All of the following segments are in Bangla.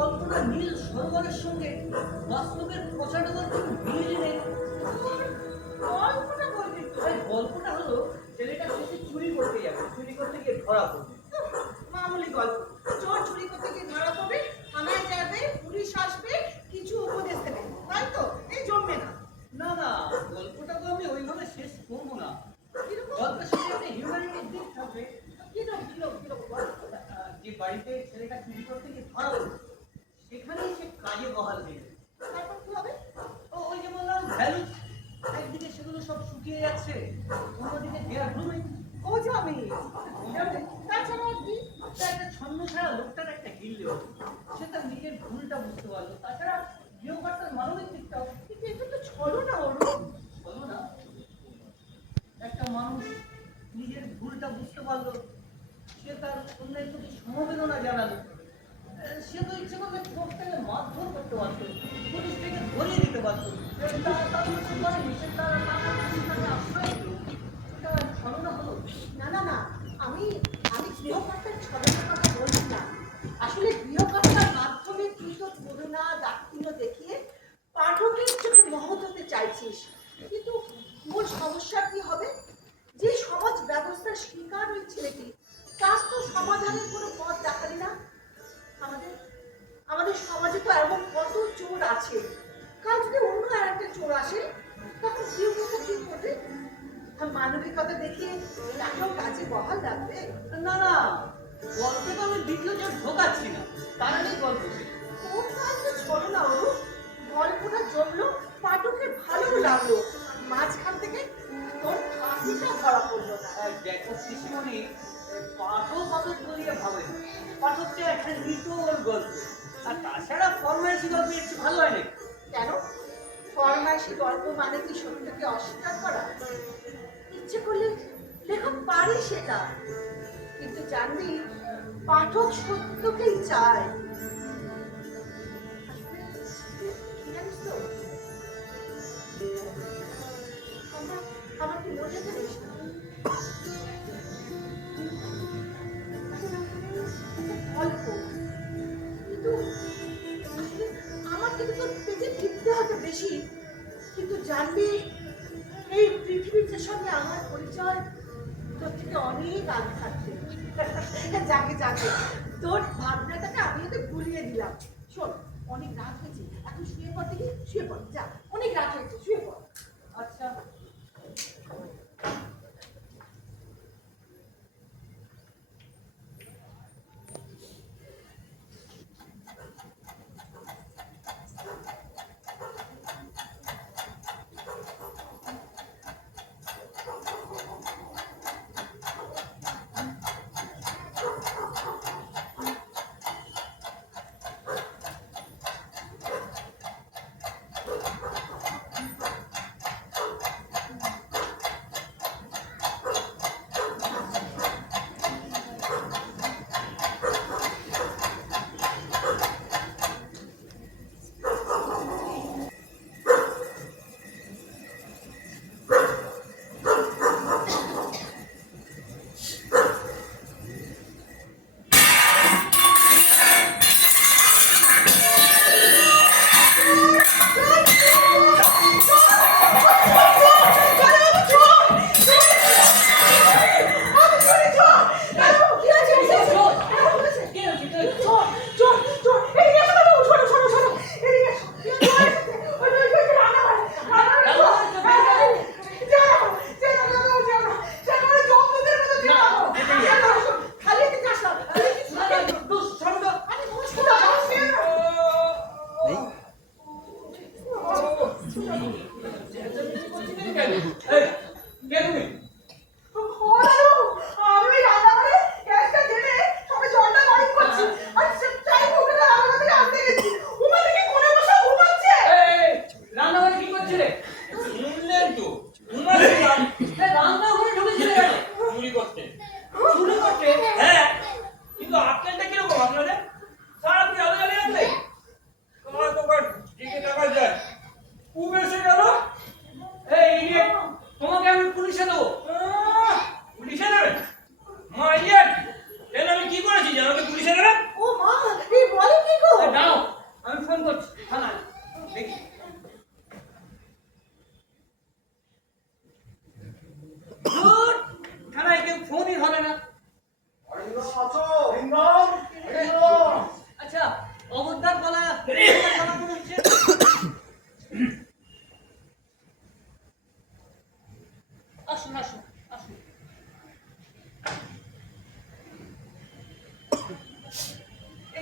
কল্পনার নীল সরোবরের সঙ্গে বাস্তবের পচাডোবার কোনো মিলই নেই। গল্পটা বলবি তো? গল্পটা হলো ছেলেটা শেষে চুরি করতে যাবে, চুরি করতে গিয়ে ধরা পড়বে। মামুলি গল্প। চোর চুরি করতে গিয়ে ধরা পড়বে, থানায় যাবে, পুলিশ আসবে, কিছু উপদেশ দেবে, তাই তো? এই জমবে না। না না, গল্পটা তো আমি ওইভাবে শেষ করবো না। কিরকম? গল্পের শেষে একটা হিউম্যানিটির দিক থাকবে। কিরকম বল? যে বাড়িতে ছেলেটা চুরি করতে গিয়ে ধরা পড়বে সেখানেই সে কাজে বহাল হয়ে যাবে। তারপর কি হবে? ওই যে বললাম ভ্যালু, একদিকে সেগুলো সব শুকিয়ে যাচ্ছে, অন্যদিকে দেয়ার রুমে ও যাবে। তাছাড়া আর কি? একটা ছন্ন ছাড়া লোকটার একটা গিল্লে হলো। সে তার নিজের ভুলটা বুঝতে পারলো। তাছাড়া গৃহকর্তার মানবিক দিকটাও। কিন্তু এটা তো ছলো না ওর। বলো না, একটা মানুষ নিজের ভুলটা বুঝতে পারলো, সে তার অন্যের প্রতি সমবেদনা জানালো। সে তো ইচ্ছে করলে কোর্টটাকে মারধর করতে পারতো, পুলিশ থেকে ধরিয়ে দিতে পারতো। তার কিছু করেনি, সে তার আশ্রয় দিল। এটা ছলনা হলো। না না না, আমি আমি গৃহকর্তার ছলনার কথা বলছি না। আসলে গৃহকর্তার মাধ্যমে তুই তো করুণা দাক্ষিণ্য দেখিয়ে পাঠকের চোখে মহৎ হতে চাইছিস, কিন্তু মূল সমস্যা কি হবে? যে সমাজ ব্যবস্থার শিকার ওই ছেলেটি, তার তো সমাধানের কোনো পথ দেখালি না। আমাদের আমাদের সমাজে তো এমন কত চোর আছে, কাল যদি অন্য আর একটা চোর আসে তখন গৃহকর্তা কি করবে? মানবিকতা দেখিয়ে তাকেও কাজে বহাল রাখবে। না না, গল্পে তো আমি দ্বিতীয় চোখ ঢোকাচ্ছি না, তার আগেই গল্প শেষ। ওর কাজ তো ছলো না ওর। গল্পটা জমলো, পাঠকের ভালো লাগলো, মাঝখান থেকে তোর ফাঁসিটা ধরা পড়লো না। দেখো শিশুমণি, পাঠক অত করিয়া ভাবে না। পাঠক চাই একটা নিটোর গল্প। আর তাছাড়া ফরমাইশি গল্প একটু ভালো হয় নাকি? কেন? ফরমাইশি গল্প মানে কি সত্যকে অস্বীকার করা? ইচ্ছে করলে লেখক পারে সেটা, কিন্তু জানবি পাঠক সত্যকেই চায়। কি জানিস তো, আমার আমার কি মনে জানিস গল্প, কিন্তু আমার কিন্তু তোর পেটে ফিরতে হবে বেশি। কিন্তু জানবি এই পৃথিবীর সঙ্গে আমার পরিচয় তোর থেকে অনেক আগে থাকতে। যাকে যাকে তোর ভাবনাটাকে আমি ওদের গুলিয়ে দিলাম। শোন, অনেক রাত হয়েছে, এখন শুয়ে পড়, দেখি শুয়ে পড়, যা, অনেক রাত হয়েছে, শুয়ে পড়। আচ্ছা,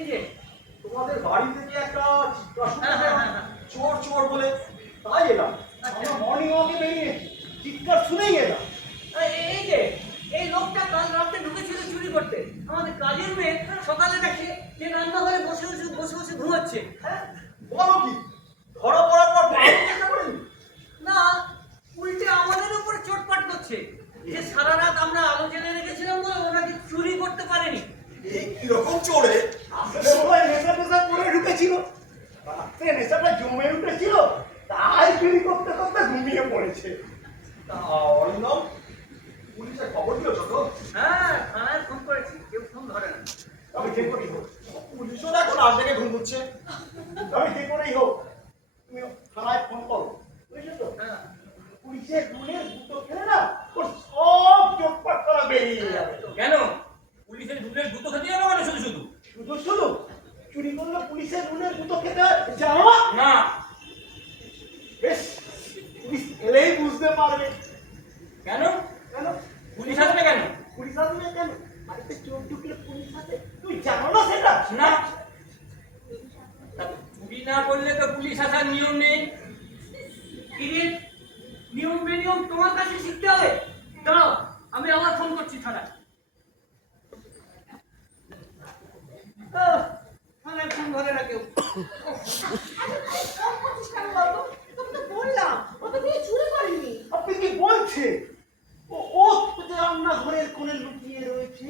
যে তোমাদের বাড়ি থেকে একটা হ্যাঁ, হ্যাঁ, হ্যাঁ, হ্যাঁ। চোর চোর বলে, তাই এলাম। আমরা মর্নিং ওয়াকে বেরিয়েছি, চিৎকার শুনেই এলাম। এই যে এই লোকটা কাল রাতে ঢুকেছিল চুরি করতে। আমাদের কাজের মেয়ে সকালে দেখে যে রান্নাঘরে বসে বসে ঘুমাচ্ছে। হ্যাঁ, বলো কি, ধরা পড়ার পর পালানোর চেষ্টা করিনি? না, উল্টে আমাদের উপরে চোটপাট করছে যে সারা রাত আমরা আলো জ্বেলে রেখেছিলাম বলে ওনাকে চুরি করতে পারেনি। এই কিরকম চোরে? আসলে সবাই নেশা টেশা করে ঢুকেছিল, রাত্রে নেশাটা জমে উঠেছিল, তাই চুরি করতে করতে ঘুমিয়ে পড়েছে। তা অরিন্দম, পুলিশে খবর দিয়েছো তো? হ্যাঁ, থানায় ফোন করেছি, কেউ ফোন ধরে না। তবে যে করেই হোক, পুলিশও দেখো রাত থেকে ঘুমুচ্ছে। তবে যে করেই হোক, তুমি থানায় ফোন করো, বুঝেছো তো? হ্যাঁ, পুলিশের রুলের দুটো খেলে না, ওর সব চোটপাট করা বেরিয়ে যাবে। কেন পুলিশের রুলের জুতো খেতে যাবে মানে শুধু শুধু? শুধু শুধু চুরি করলে পুলিশের রুলের দুটো খেতে হয়, জানো না? না, বেশ, পুলিশ এলেই বুঝতে পারবে। কেন কেন? পুলিশ আসবে কেন? পুলিশ আসবে কেন? বাড়িতে চোর ঢুকলে পুলিশ আসে, তুই জানো না সেটা? না, তা চুরি না করলে তো পুলিশ আসার নিয়ম নেই। ইডিয়েট, নিয়ম বেনিয়ম তোমার কাছে শিখতে হবে। দাঁড়াও, আমি আবার ফোন করছি থানায়। থানায় ফোন ধরে না কেউ। তোকে তো বললাম ও তো বিয়ে চুরি করেনি। আপনি কি বলছেন? ও তো যে রান্নাঘরের কোণে লুকিয়ে রয়েছে,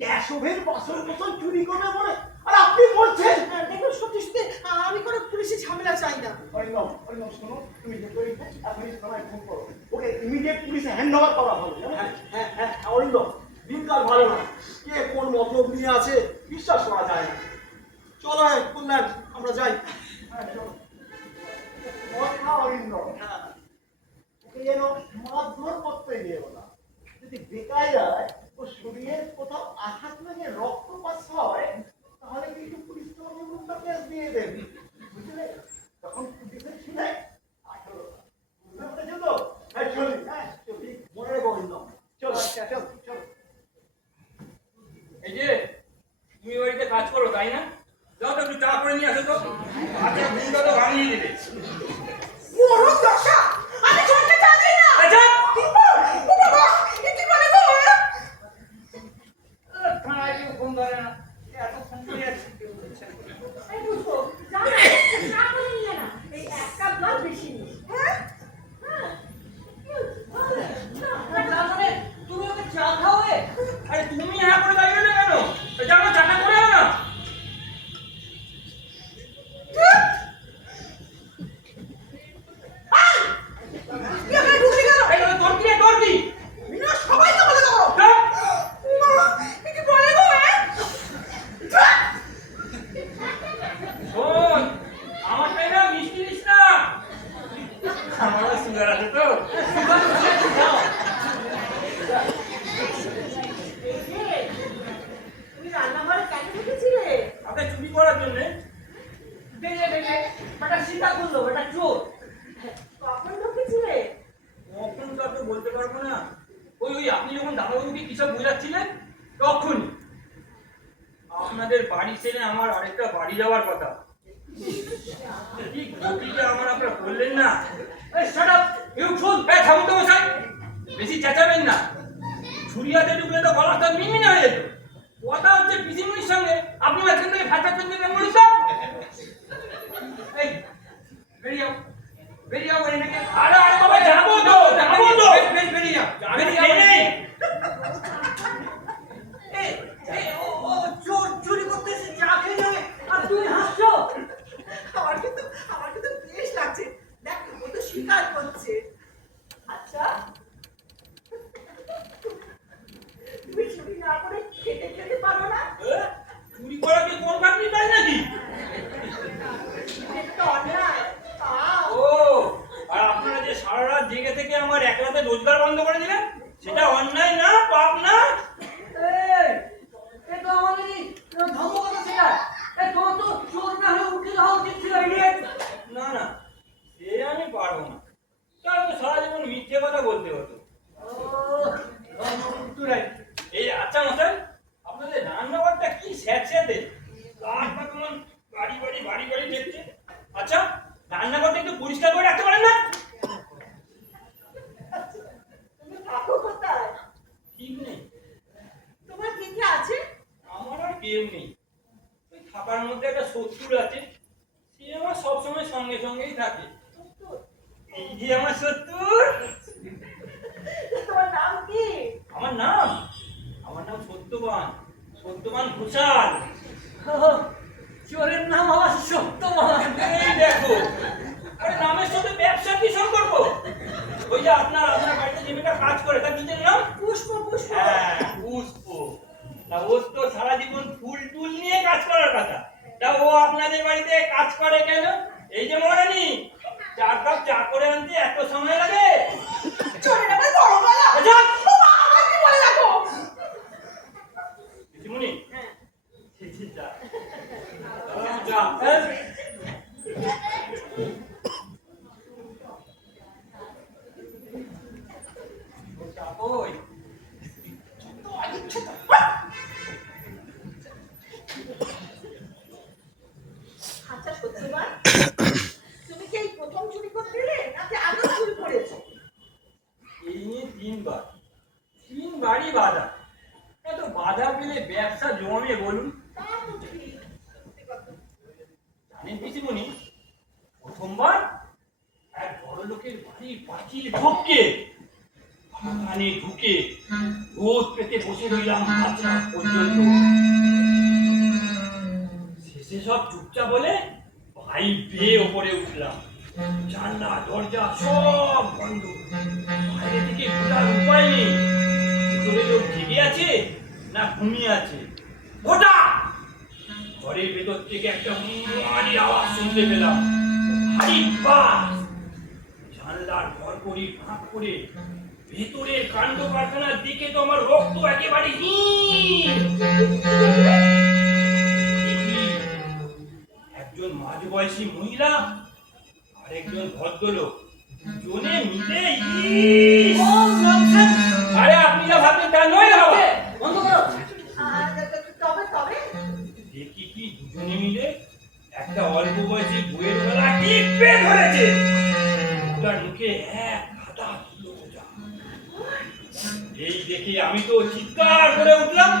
গ্যাস ওভেন বাসন কোসন চুরি করবে বলে, আর আপনি বলছেন? দেখুন সত্যি সত্যি আমি কোনো পুলিশের ঝামেলা চাই না। অরিন্দম, অরিন্দম শোনো, তুমি যে করেই হোক, এখনই থানায় ফোন করো, ওকে ইমিডিয়েট পুলিশে হ্যান্ড ওভার করা হবে। হ্যাঁ হ্যাঁ হ্যাঁ, অরিন্দম, দিনকাল ভালো না, কে কোন মতলব নিয়ে আছে বিশ্বাস করা যায় না। চলো কল্যাণ, আমরা যাই। হ্যাঁ চলো। মদ খাও অরিন্দম, ওকে যেন মারধর করতে যেও না। যদি বেকায় যায়, ও শরীরের কোথাও আঘাত লেগে রক্তপাত হয়, তাহলে কিন্তু পুলিশ তোমাকে উল্টো কেস দিয়ে দেবে, বুঝলে? তখন পুলিশের ছিলে আসলো না। বুঝতে পেরেছো তো? হ্যাঁ চলি, হ্যাঁ চলি, মনে রেখো অরিন্দম। চলো চলো চলো। এই যে তুমি বাড়িতে কাজ করো তাই না? যাও তো একটু চা করে নিয়ে আসো তো, আচ্ছা ঘুমটা তো ভাঙিয়ে দিলে। মরণ দশা, আমি চলতে চাই না। আচ্ছা ও বাবা, এ কি মানে গো? থানায় কেউ ফোন ধরে না। এত ফোন করে যাচ্ছি, কেউ ধরছে না। এই বুঝবো, যা না, চা করে নিয়ে না। এই এক কাপ জল বেশি নিস। হ্যাঁ? হ্যাঁ। তার মানে তুমি ওকে চা খাওয়াবে? আরে তুমি হ্যাঁ করে দাঁড়িয়ে রইলে কেন? যাও চাটা করে আনো না। এই তোর কি রে, তোর কি? সবাই তো বলে দেবো। যাও। মা, এ কি বলে গো? শোন, আমারটাই না মিষ্টি দিস না। আমারও সুগার আছে তো। তুমি রান্নাঘরে কেন ঢুকেছিলে? আপনি চুরি করার জন্য? দেখে দেখে বেটা সীতা করলো, বেটা চোর। কখন ঢুকেছিলে? কখন তা তো বলতে পারবো না। ওই ওই আপনি যখন দাদাবাবুকে কিসব বোঝাচ্ছিলেন তখনই। আপনাদের বাড়ি ছেড়ে আমার আরেকটা বাড়ি যাওয়ার কথা। কি গতিটা আমার আপনারা বললেন না। এই শাট আপ, ইউ ফুল। এই থামুন তো মশাই, বেশি চেঁচাবেন না। ছুরি হাতে ঢুকলে তো গলার তো মিনমিনে হয়ে যেত। কথা হচ্ছে পিসিমণির সঙ্গে, আপনি এখান থেকে ফ্যাচা চলতে কেন বলুন তো? এই বেরিয়ে যাও, বেরিয়ে যাও এখান থেকে। আরে আরে বাবা, যাবো তো, যাবো তো। বেরিয়ে যাও, যাবে বেরিয়ে কে যাও। নেই? এই এই ও চোর চুরি করতে এসে চা খেয়ে যাবে আর তুমি হাসছো। আমার কিন্তু বেশ লাগছে। দেখ ও তো স্বীকার করছে। আচ্ছা, তুমি চুরি না করে খেতে খেতে পারো না? চুরি করা কি কোন কাটনি তাই নাকি? একটা শত্রুর আছে, সে আমার সবসময় সঙ্গে সঙ্গেই থাকে। এই যে আমার শত্রুর। তোমার নাম কি? আমার নাম সত্যবান, সত্যবান ঘোষাল। চোরের নাম আবার সত্যবান। এই দেখো, আরে নামের সাথে ব্যবসার কি সম্পর্ক? ওই যে আপনার বাড়িতে যে মেয়েটা কাজ করে তার নিজের নাম পুষ্প। হ্যাঁ, পুষ্প। তা ওর তো সারা জীবন ফুল টুল নিয়ে কাজ করার কথা, তা ও আপনাদের বাড়িতে কাজ করে কেন? এই যে মহারানী, 4 কাপ চা করে আনতে এত সময় লাগে? চোরের একটা বড় গলা। আচ্ছা, আমার কি বলে রাখো? দিদিমণি, হ্যাঁ। চা। চা, হ্যাঁ? চা কই? আচ্ছা সত্যবান, তুমি কি এই প্রথম চুরি করতে এলে নাকি আগেও চুরি করেছো? এই নিয়ে 3বারই বাধা। এত বাধা পেলে ব্যবসা জমে বলুন? তা তো ঠিক, সত্যি কথা। জানেন পিসিমণি, প্রথমবার এক বড় লোকের বাড়ির পাঁচিল ঠপকে বাগানে ঢুকে ভূত পেতে বসে রইলাম মাঝরাত পর্যন্ত। শেষে সব চুপচাপ বলে ভাই বেয়ে ওপরে উঠলাম। জানলা দরজা সব বন্ধ, বাইরে থেকে ঘোরার উপায় নেই। ভিতরে লোক জেগে আছে না ঘুমিয়ে আছে। ওটা ঘরের ভেতর থেকে একটা মারি আওয়াজ শুনতে পেলাম, ভারী বাস। জানলার ঘর করি ফাঁক করে ভেতরের কাণ্ড কারখানার দিকে তো আমার রক্ত একেবারে হিম। একজন মাঝবয়সী মহিলা আর একজন ভদ্রলোক, দুজনে মিলে আরে আপনি যা ভাবছেন তা নয় না বাবা। বন্ধ করো। তবে দেখি কি দুজনে মিলে একটা অল্প বয়সী বইয়ের গলা টিপে ধরেছে। ওটার মুখে এক গাদা ধুলো ওঠা। এই দেখে আমি তো চিৎকার করে উঠলাম।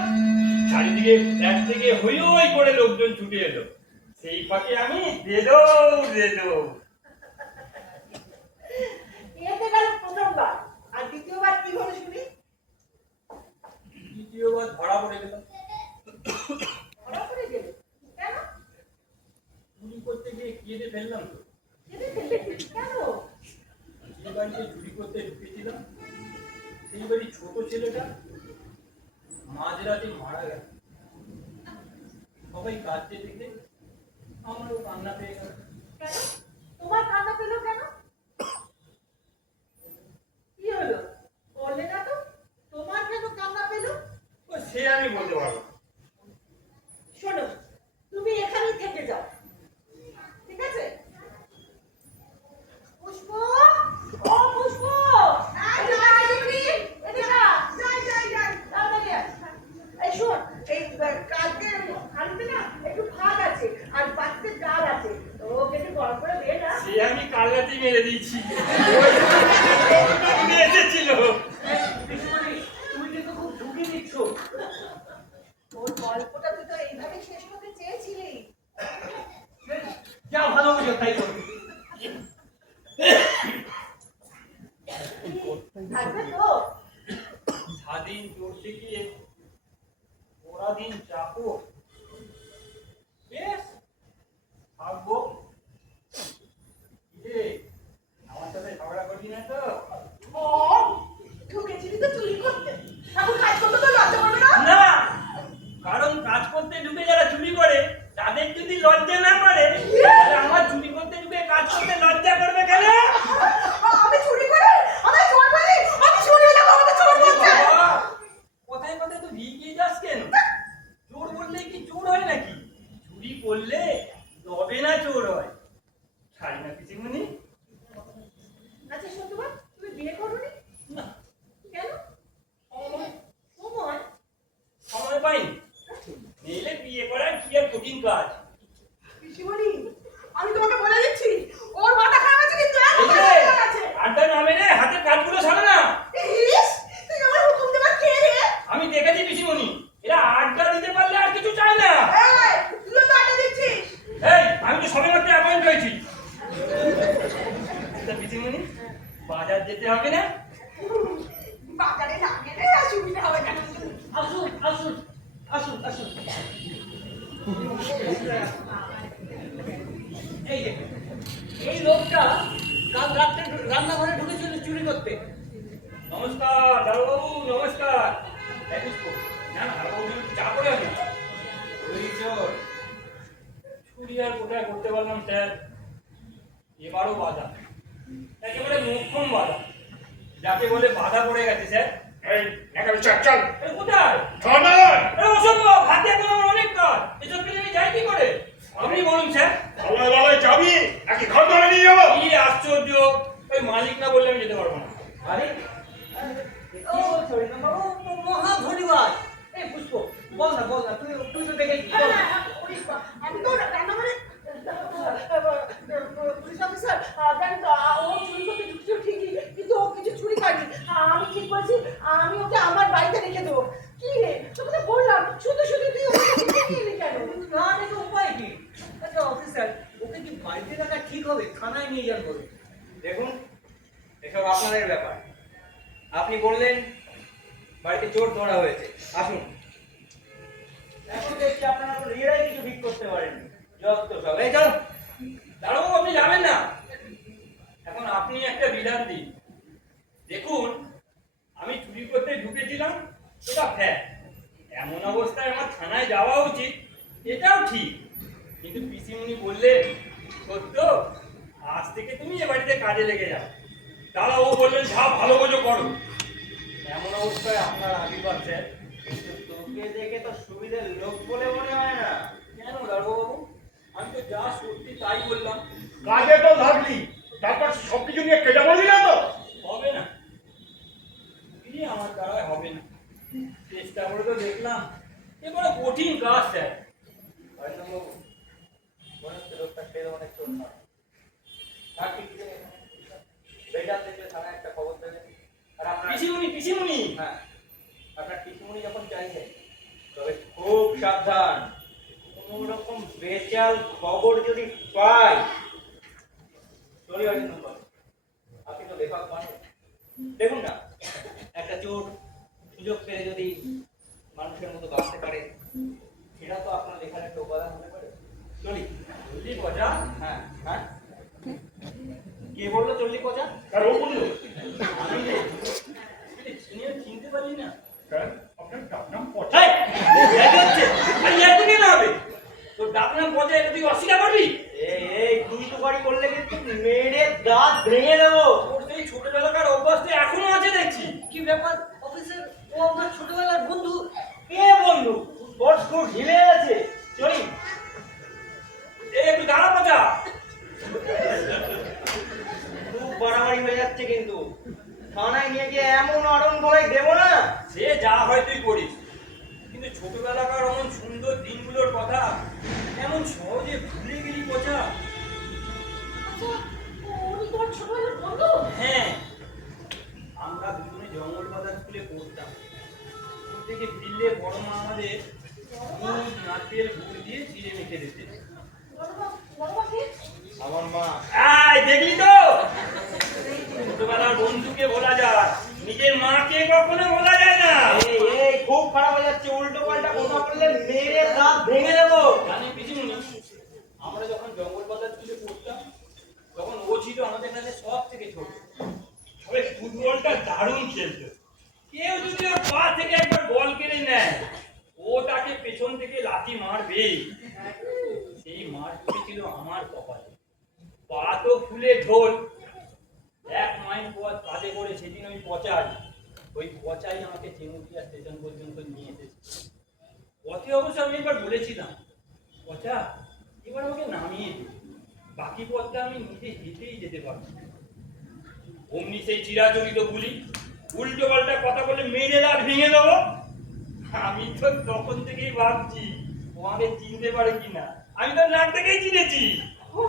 চারিদিকে এক থেকে হই হই করে লোকজন ছুটে এলো। সেই ফাঁকে আমি দেদৌ এতে গেল প্রথমবার, আর দ্বিতীয়বার কি হলো শুনি? দ্বিতীয়বার ধরা পড়ে গেলাম। ধরা পড়ে গেলে কেন? চুরি করতে গিয়ে কেঁদে ফেললাম তো। কেঁদে ফেললে কেন? যে বাড়িতে চুরি করতে ঢুকেছিলাম সেই বাড়ির ছোট ছেলেটা মাঝরাতে মারা গেল। সবাই কাঁদতে দেখে আমারও কান্না পেয়ে গেল। কেন? তোমার কান্না পেল কেন? কি হলো? বললে না তো? তোমার কেন কান্না পেল? ও সে আমি বলতে পারবো না। শোনো, তুমি এখানেই থেকে যাও, ঠিক আছে? পুষ্প, ও পুষ্প, এই শোন, এই কালকে হাঁড়িতে না একটু ভাত আছে আর বাড়িতে ডাল আছে, তো ওকে একটু গরম করে দে না। সে আমি কাল রাতেই মেরে দিয়েছি। ওই এসেছিল। পিসিমণি, তুমি কিন্তু খুব ঝুঁকি নিচ্ছ। ওর গল্পটা তুই তো এইভাবে শেষ করতে চেয়েছিলি। যা ভালো বুঝো তাই করো। থাকবে তো? স্বাধীন চড়তে গিয়ে পরাধীন চাপো। বেশ থাকবো। কিরে, আমার সাথে ঝগড়া করবি না তো? ও, ঢুকেছিলি তো চুরি করতে, এখন কাজ করতে তো লজ্জা করবে না? না, কারণ কাজ করতে ঢুকে যারা চুরি করে তাদের যদি লজ্জা না করে তাহলে আমার চুরি করতে ঢুকে কাজ করতে লজ্জা করবে কেন? আমি চুরি করে, আমি চোর বলি, আমি চুরি হলে আমাকে চোর বলছে। বাবা, কোথায় কোথায় তো ভিগিয়ে যাস কেন? চোর বললে কি চোর হয় নাকি? চুরি করলে তবে না চোর হয়। ছাড়ি না পিসিমণি। আচ্ছা সত্যবান, তুমি বিয়ে করোনি না, কেন? সময় সময়? সময় পাইনি। নিলে বিয়ে করার কি আর কঠিন কাজ। পিসিমণি, আমি তোমাকে বলে দিচ্ছি, ওর মাথা খারাপ আছে কিন্তু এই যে, খারাপ আছে। আড্ডা না মেরে হাতের কাজগুলো সারা না। ইস, তুই আমার হুকুম দেবার কে রে? আমি দেখেছি পিসিমণি, এরা আড্ডা দিতে পারলে আর কিছু চায় না। এই, তুইও তো আড্ডা দিচ্ছিস। পিসিমণি বাজার যেতে হবে না? বাজারে না গেলে অসুবিধা হবে না। আসুন আসুন আসুন আসুন এই যে এই লোকটা কাল রাত্রে রান্নাঘরে ঢুকেছিল চুরি করতে। নমস্কার দারোগাবু, নমস্কার। এই পুষ্প, না না দারোগাবু চা করে আনি। ওই চোর চুরি আর কোথায় করতে পারলাম স্যার, এবারও বাধা, একেবারে মোক্ষম বাধা, যাকে বলে বাধা পড়ে গেছে স্যার। এই এখানে চল চল এই কোথায়? থানায় অসম্ভব, হাতে এখন আমার অনেক কাজ, এসব পেলে আমি যাই কি করে? আপনি বলুন স্যার। থানায় বেলায় যাবি নাকি ঘর ধরে নিয়ে যাবো? কি আশ্চর্য, ওই মালিক না বললে আমি যেতে পারবো না। আরে কি বলছো রিতম বাবু? মহা ধন্যবাদ। এই পুষ্প বল না তুই তো দেখেছিস বল না। আমি তো রান্নাঘরে পুলিশ অফিসার জানেন তো, ও চুরি করতে ঢুকছিল ঠিকই, কিন্তু ও কিছু চুরি করেনি। আমি ঠিক করেছি, আমি ওকে আমার বাড়িতে রেখে দেবো। কি রে, তোকে তো বললাম, শুধু শুধু তুই ওকে রেখে নিয়ে এলি কেন? না দেখে উপায় কি? আচ্ছা অফিসার, ওকে কি বাড়িতে রাখা ঠিক হবে? থানায় নিয়ে যান বলে। দেখুন, এসব আপনাদের ব্যাপার। আপনি বললেন বাড়িতে চোর ধরা হয়েছে, আসুন। এখন দেখছি আপনারা তো নিজেরাই কিছু ঠিক করতে পারেননি, যত সব। এই চলো। দাঁড়াবো, আপনি যাবেন না। এখন আপনি একটা বিধান দিন। দেখুন, আমি চুরি করতে ঢুকেছিলাম, এটা ফ্যাক্ট। এমন অবস্থায় আমার থানায় যাওয়া উচিত, এটাও ঠিক। কিন্তু পিসিমণি বললে সত্য, আজ থেকে তুমি এ বাড়িতে কাজে লেগে যাও। দাদা ও বললেন যা ভালো বোঝো করো। এমন অবস্থায় আপনার আবির্ভাব স্যার। কিন্তু তোকে দেখে তো সুবিধের লোক বলে মনে হয় না। কেন দারোগাবু? আমি তো যা সত্যি তাই বললাম। কাজে তো লাগলি, তারপর সবকিছু নিয়ে কেটে বললি না তো? হবে না, কি আমার দ্বারায় হবে না। চেষ্টা করে তো দেখলাম, এবারে কঠিন কাজ স্যার। বাবু, মনে হচ্ছে লোকটা সেই ধরনের চোর নয়। তার ঠিক বেটার দেখলে থানায় একটা খবর দেবে। আর আপনার পিসিমণি হ্যাঁ, আপনার টিসমুনি যখন চাইছে, তবে খুব সাবধান। কোন রকম বেচাল খবর যদি পাই, চলে আসুন নম্বর। আপনি তো লেখক মানুষ, দেখুন না, একটা চোর সুযোগ পেয়ে যদি মানুষের মতো বাঁচতে পারে, সেটা তো আপনার লেখার একটা উপাদান হতে পারে। চলি। বুঝলি পচা? হ্যাঁ হ্যাঁ, কে বললো চল্লি পচা? আর ও বললো আমি চিনতে পারলি না? স্যার আপনার ডাক নাম পচা। এই, এই হচ্ছে, আরে এত কেন হবে? তোর ডাক নাম পচা, এটা তুই অস্বীকার করবি? এই তুই তো বাড়ি করলে কিন্তু মেরে দাঁত ভেঙে দেবো। তোর সেই ছোটবেলাকার অভ্যাসটা এখনো আছে দেখছি। কি ব্যাপার অফিসার? ও আমার ছোটবেলার বন্ধু। কে বন্ধু? তোর স্কুল ঢিলে আছে। চলি। এই একটু দাঁড়া পচা। খুব বাড়াবাড়ি হয়ে যাচ্ছে কিন্তু। থানায় নিয়ে গিয়ে এমন আড়ন গলায় দেবো না। সে যা হয় তুই করিস, কিন্তু ছোটবেলাকার অমন সুন্দর দিনগুলোর কথা এমন সহজে ভুলে গেলি পচা। আচ্ছা, উনি তোর ছোটবেলার বন্ধু? হ্যাঁ, আমরা দুজনে জঙ্গল বাজার স্কুলে পড়তাম। স্কুল থেকে ফিরলে বড় মা আমাদের দুধ নারকেল গুড় দিয়ে চিড়ে মেখে দিতে। আমার মা। আয় দেখলি তো, ছোটবেলার বন্ধুকে বলা যায়, নিজের মাকে কখনো বলা যায় না। এই এই খুব খারাপ হয়ে যাচ্ছে। উল্টো পাল্টা কথা বললে মেরে দাঁত ভেঙে দেবো। জানি পিছুনি, আমরা যখন জঙ্গল বাজার স্কুলে পড়তাম, তখন ও ছিল আমাদের কাছে সব থেকে ছোট। তবে ফুটবলটা দারুণ খেলতো। কেউ যদি ওর পা থেকে একবার বল কেড়ে নেয়, ও তাকে পেছন থেকে লাথি মারবে। সেই মার পড়েছিল আমার কপালে। পা তো ফুলে ঢোল। 1 মাইল পথ কাজে করে সেদিন ওই পচাই আমাকে চেমুটিয়া স্টেশন পর্যন্ত নিয়ে এসেছে। পথে অবশ্য আমি একবার বলেছিলাম, পচা এবার আমাকে নামিয়ে দিই, বাকি পথটা আমি নিজে হেঁটেই যেতে পারবো। অমনি সেই চিরাচরিত গুলি, উল্টো পাল্টা কথা বলে মেরে দাঁত ভেঙে দেবো। আমি তো তখন থেকেই ভাবছি ও আমাকে চিনতে পারে কিনা। আমি তো নাক থেকেই চিনেছি। ও,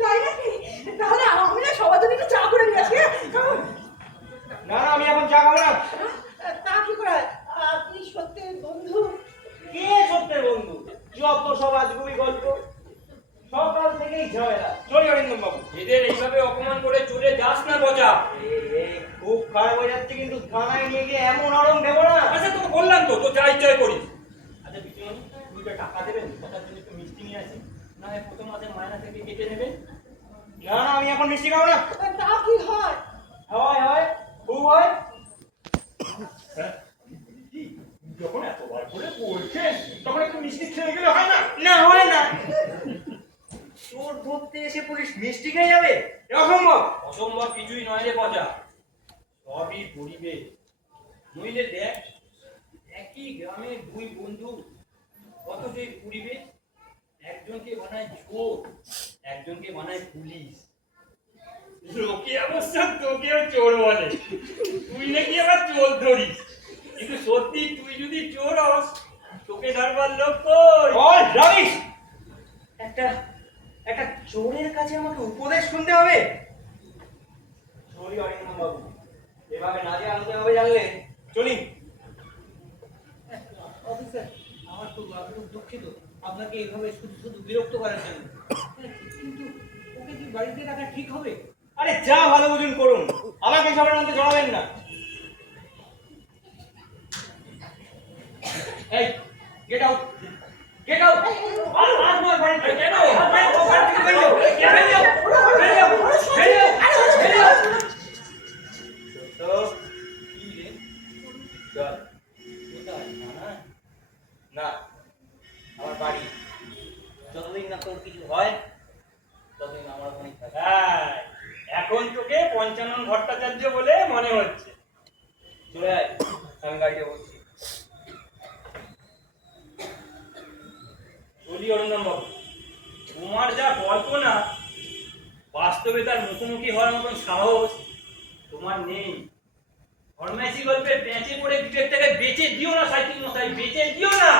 তাই নাকি? তাহলে আমি না সবার জন্য একটু চা করে নিয়ে আসি, হ্যাঁ? কেমন? না না, আমি এখন চা খাবো না। তা কি করে? আপনি সত্যি বন্ধু? কে সত্যের বন্ধু? যত সব আজগুবি গল্প। সকাল থেকেই ঝামেলা। চলি অরিন্দম বাবু। এদের এইভাবে অপমান করে চলে যাস না বজা। খুব খারাপ হয়ে যাচ্ছে, কিন্তু থানায় নিয়ে গিয়ে এমন আড়ং দেবো না। আচ্ছা তোকে বললাম তো, তো যা ইচ্ছা করিস। আচ্ছা পিসিমণি, 2টা টাকা দেবেন, কথার জন্য একটু মিষ্টি নিয়ে আসি, না হয় প্রথম মাসে মায়না থেকে কেটে নেবেন। না না, আমি এখন মিষ্টি খাবো না। তা কি হয়? হয় হয়, খুব হয়। হ্যাঁ? কি? যখন এতবার করে বলছেন তখন একটু মিষ্টি খেয়ে গেলে হয় না? না হয় না। চোর ধরতে এসে পুলিশ মিষ্টি খেয়ে যাবে? এ অসম্ভব। অসম্ভব কিছুই নয় রে বজা, সবই পরিবেশ। নইলে দেখ, একই গ্রামে 2 বন্ধু, অথচ এই পরিবেশ, একজনকে বানায় চোর, একজনকে বানায় পুলিশ। লোকে অবশ্য তোকেও চোর বলে, তুই নাকি আবার চোর ধরিস, কিন্তু সত্যি তুই যদি চোর হস, তোকে ধরবার লোক কই? All rubbish. একটা একটা চোরের কাছে আমাকে উপদেশ শুনতে হবে? সরি অরিন্দম বাবু, এভাবে না যে আনতে হবে জানলে। চলি। অফিসার, আমার খুব দুঃখিত আপনাকে এইভাবে শুধু শুধু বিরক্ত করার জন্য, কিন্তু ওকে কি বাড়িতে রাখা ঠিক হবে? আরে যা ভালো বুঝুন করুন, আমাকে সবার মধ্যে জড়াবেন না। এই গেট আউট, গেট আউট। আর নয় বাড়িতে। কেন? না, আমার বাড়ি। যতদিন না তোর কিছু হয় ততদিন আমার ওখানেই থাকবে। হ্যাঁ, এখন তোকে পঞ্চানন ভট্টাচার্য বলে মনে হচ্ছে। চলে আয়, আমি গাড়িতে বসছি। বলি অরিন্দম বাবু, তোমার যা কল্পনা, বাস্তবে তার মুখোমুখি হওয়ার মতন সাহস তোমার নেই। ফরমাইশি গল্পে বেঁচে পড়ে বিবেকটাকে বেঁচে দিও না সাইকেল মশাই, বেঁচে দিও না।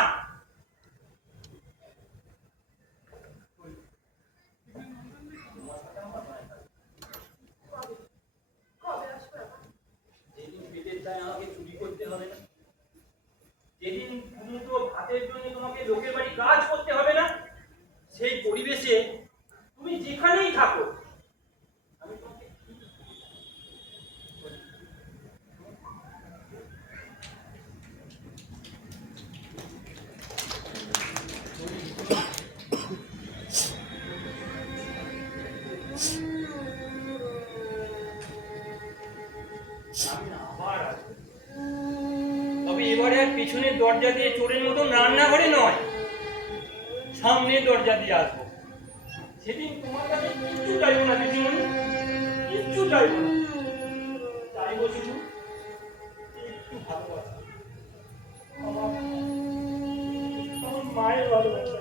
যেদিন পেটের দায় আমাকে চুরি করতে হবে না, যেদিন দুটো ভাতের জন্য তোমাকে লোকের বাড়ি কাজ করতে হবে না, সেই পরিবেশে তুমি যেখানেই থাকো, আমি তোমাকে আমি আবার আসবো। তবে এবারে আর পিছনের দরজা দিয়ে চোরের মতন রান্নাঘরে নয়, সামনের দরজা দিয়ে আসবো। সেদিন তোমার কাছে কিচ্ছু চাইবো না পিসিমণি, কিচ্ছু চাইবো না। চাইবো শুধু একটু ভালোবাসা, আমার মায়ের ভালোবাসা।